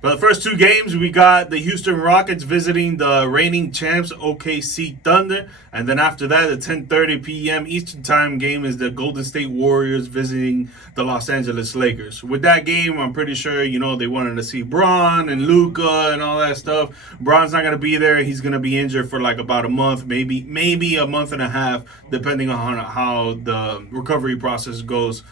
For the first two games, we got the Houston Rockets visiting the reigning champs OKC Thunder, and then after that, the 10:30 p.m. Eastern Time game is the Golden State Warriors visiting the Los Angeles Lakers. With that game, I'm pretty sure they wanted to see Bron and Luka and all that stuff. Bron's not going to be there; he's going to be injured for like about a month, maybe a month and a half, depending on how the recovery process goes.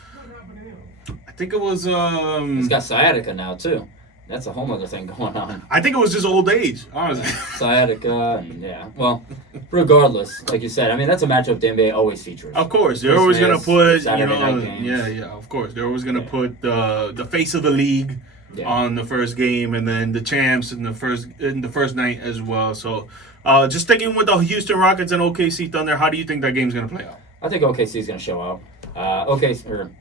I think it was. He's got sciatica now too. That's a whole other thing going on. I think it was just old age, honestly. Sciatica, and yeah. Well, regardless, like you said, I mean, that's a matchup the NBA always features. Of course, they're always going to put, Saturday night games. yeah, of course. They're always going to put the face of the league on the first game, and then the champs in the first night as well. So, just sticking with the Houston Rockets and OKC Thunder, how do you think that game's going to play out? I think OKC is going to show out.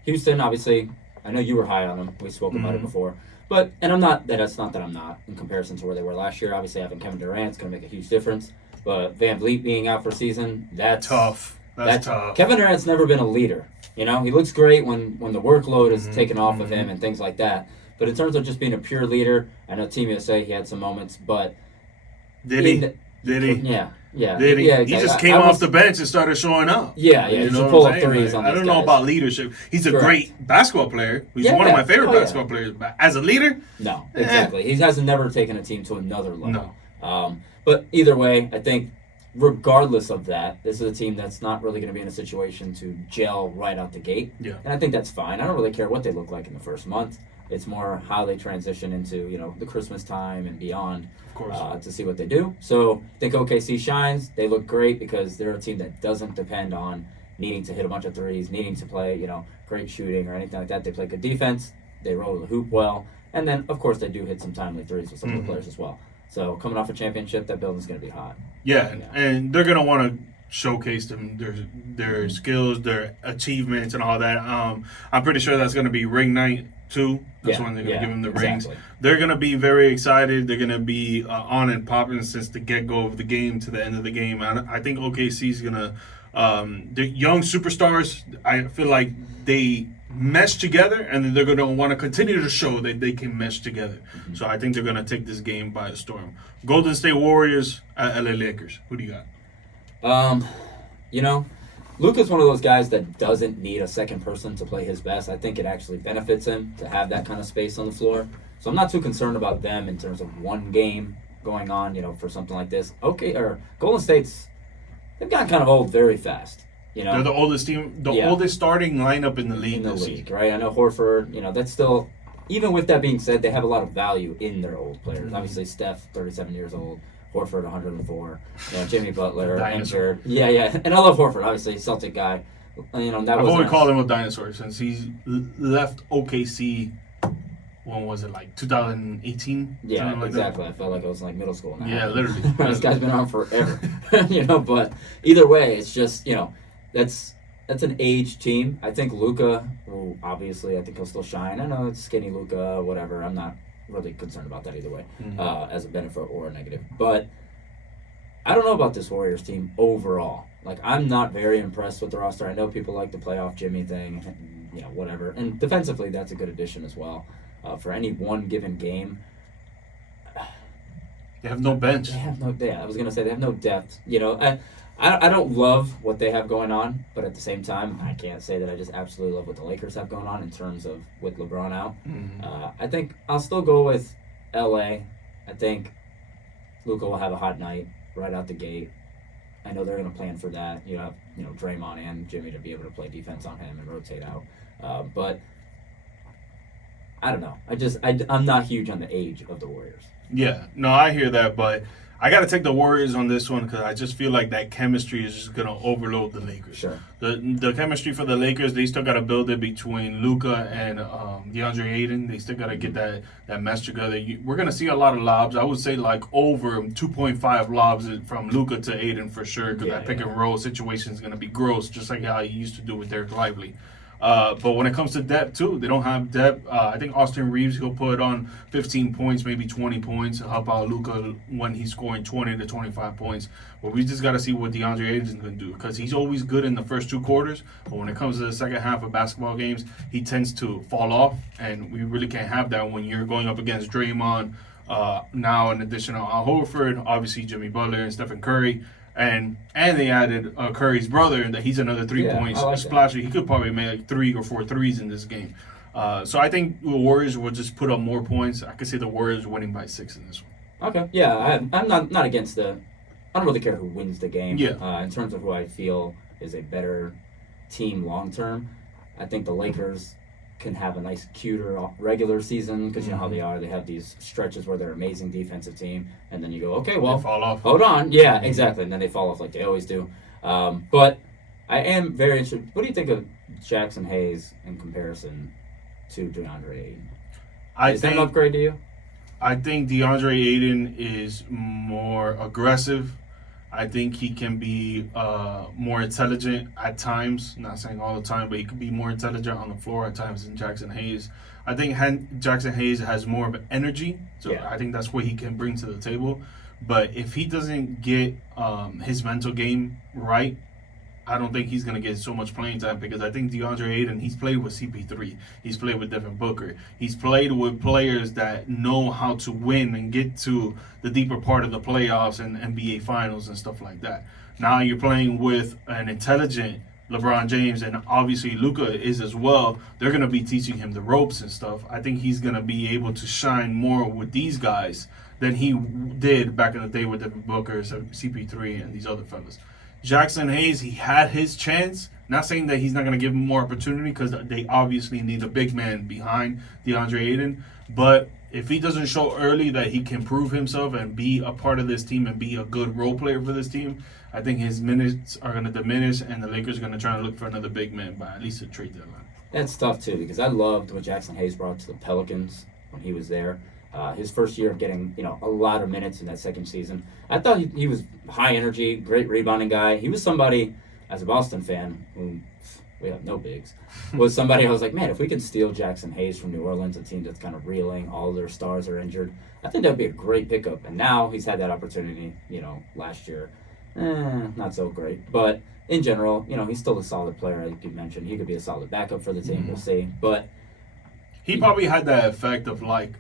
Houston, obviously, I know you were high on them. We spoke about it before. But, and I'm not, that's not that I'm not in comparison to where they were last year. Obviously, having Kevin Durant's going to make a huge difference. But Van Vliet being out for season, that's tough. That's tough. Kevin Durant's never been a leader. He looks great when the workload is taken off of him and things like that. But in terms of just being a pure leader, I know Team USA, he had some moments, but... Did he? Yeah. Did he? Yeah, exactly. He just came off the bench and started showing up. Yeah. You just pull up threes on I don't know about leadership. He's a great basketball player. He's one of my favorite basketball players. But as a leader? No, exactly. He has never taken a team to another level. No. But either way, I think regardless of that, this is a team that's not really going to be in a situation to gel right out the gate. Yeah. And I think that's fine. I don't really care what they look like in the first month. It's more how they transition into, the Christmas time and beyond, of course, to see what they do. So I think OKC shines. They look great because they're a team that doesn't depend on needing to hit a bunch of threes, needing to play, great shooting or anything like that. They play good defense. They roll the hoop well. And then, of course, they do hit some timely threes with some of the players as well. So coming off a championship, that building's going to be hot. Yeah, and they're going to want to showcase them their skills, their achievements, and all that. I'm pretty sure that's going to be ring night too. That's when they're going to give them the rings. They're going to be very excited. They're going to be on and popping since the get-go of the game to the end of the game. I think OKC is going to the young superstars, I feel like they mesh together, and then they're going to want to continue to show that they can mesh together. So I think they're going to take this game by storm. Golden State Warriors at LA Lakers. Who do you got? Luka's one of those guys that doesn't need a second person to play his best. I think it actually benefits him to have that kind of space on the floor. So I'm not too concerned about them in terms of one game going on, for something like this. Golden State's, they've gotten kind of old very fast. They're the oldest team, oldest starting lineup in the league. Right? I know Horford, that's still, even with that being said, they have a lot of value in their old players. Obviously, Steph, 37 years old. Horford, 104. Jimmy Butler, injured. Yeah. And I love Horford, obviously, Celtic guy. I've always called him a dinosaur since he's left OKC. When was it, like 2018? Yeah, exactly. I felt like I was in middle school now. Yeah, literally. This guy's been around forever. But either way, it's just, that's an aged team. I think Luka, who obviously I think he'll still shine. I know it's skinny Luka, whatever. I'm not really concerned about that either way, as a benefit or a negative. But I don't know about this Warriors team overall. I'm not very impressed with the roster. I know people like the playoff Jimmy thing, whatever. And defensively, that's a good addition as well. For any one given game, they have no bench. I was gonna say they have no depth. I don't love what they have going on, but at the same time, I can't say that I just absolutely love what the Lakers have going on in terms of with LeBron out. I think I'll still go with LA. I think Luka will have a hot night right out the gate. I know they're going to plan for that. You have Draymond and Jimmy to be able to play defense on him and rotate out. But I don't know. I'm not huge on the age of the Warriors. Yeah, no, I hear that, but I got to take the Warriors on this one because I just feel like that chemistry is just going to overload the Lakers. Sure. The chemistry for the Lakers, they still got to build it between Luka and DeAndre Ayton. They still got to get that mesh together. We're going to see a lot of lobs. I would say over 2.5 lobs from Luka to Ayton for sure because that pick and roll situation is going to be gross, just like how he used to do with Derek Lively. But when it comes to depth too, they don't have depth. I think Austin Reeves, he'll put on 15 points, maybe 20 points. Help out Luka when he's scoring 20 to 25 points. But we just got to see what DeAndre Ayton's going to do, because he's always good in the first 2 quarters. But when it comes to the second half of basketball games, he tends to fall off, and we really can't have that when you're going up against Draymond. Now, in addition to Al Horford, obviously Jimmy Butler and Stephen Curry. And they added Curry's brother, and that he's another 3-point splasher. He could probably make like 3 or 4 threes in this game. So I think the Warriors will just put up more points. I could see the Warriors winning by 6 in this one. Okay, yeah, I'm not against the. I don't really care who wins the game. Yeah. In terms of who I feel is a better team long term, I think the Lakers can have a nice, cuter regular season, because you know how they are. They have these stretches where they're an amazing defensive team, and then you go, okay, well, they fall off. Hold on. Yeah, exactly. And then they fall off like they always do. But I am very interested. What do you think of Jackson Hayes in comparison to DeAndre Ayton? Is that an upgrade to you? I think DeAndre Ayton is more aggressive. I think he can be more intelligent at times. Not saying all the time, but he could be more intelligent on the floor at times than Jackson Hayes. I think Jackson Hayes has more of an energy, so I think that's what he can bring to the table. But if he doesn't get his mental game right, I don't think he's going to get so much playing time, because I think DeAndre Ayton, he's played with CP3. He's played with Devin Booker. He's played with players that know how to win and get to the deeper part of the playoffs and NBA Finals and stuff like that. Now you're playing with an intelligent LeBron James, and obviously Luka is as well. They're going to be teaching him the ropes and stuff. I think he's going to be able to shine more with these guys than he did back in the day with Devin Booker, CP3, and these other fellas. Jackson Hayes, he had his chance. Not saying that he's not going to give him more opportunity, because they obviously need a big man behind DeAndre Ayton. But if he doesn't show early that he can prove himself and be a part of this team and be a good role player for this team, I think his minutes are going to diminish, and the Lakers are going to try to look for another big man by at least a trade deadline. That's tough, too, because I loved what Jackson Hayes brought to the Pelicans when he was there. His first year of getting, a lot of minutes in that second season. I thought he was high energy, great rebounding guy. He was somebody, as a Boston fan, who we have no bigs, was somebody I was like, man, if we can steal Jackson Hayes from New Orleans, a team that's kind of reeling, all their stars are injured, I think that would be a great pickup. And now he's had that opportunity, last year. Not so great. But in general, he's still a solid player, like you mentioned. He could be a solid backup for the team. We'll see. But he probably had that effect of like,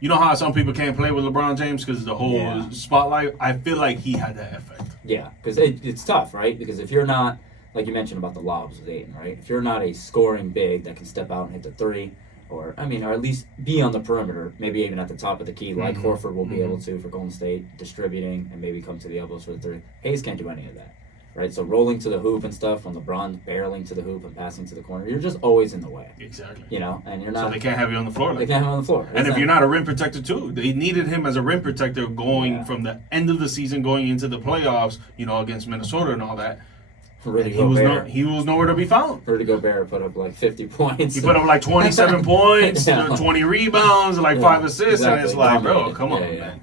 you know how some people can't play with LeBron James because of the whole spotlight? I feel like he had that effect. Yeah, because it's tough, right? Because if you're not, like you mentioned about the lobs with Ayton, right? If you're not a scoring big that can step out and hit the three, or at least be on the perimeter, maybe even at the top of the key, like Horford will be able to for Golden State, distributing and maybe come to the elbows for the three. Hayes can't do any of that, right? So rolling to the hoop and stuff, when LeBron's barreling to the hoop and passing to the corner, you're just always in the way. Exactly. And you're not. So they can't have you on the floor. They can't have him on the floor. And if you're not a rim protector too, they needed him as a rim protector going from the end of the season going into the playoffs, against Minnesota and all that. He was nowhere to be found. Rudy Gobert put up like 50 points. He put up like 27 points, 20 rebounds, like 5 assists, and it's like, bro, come on, man.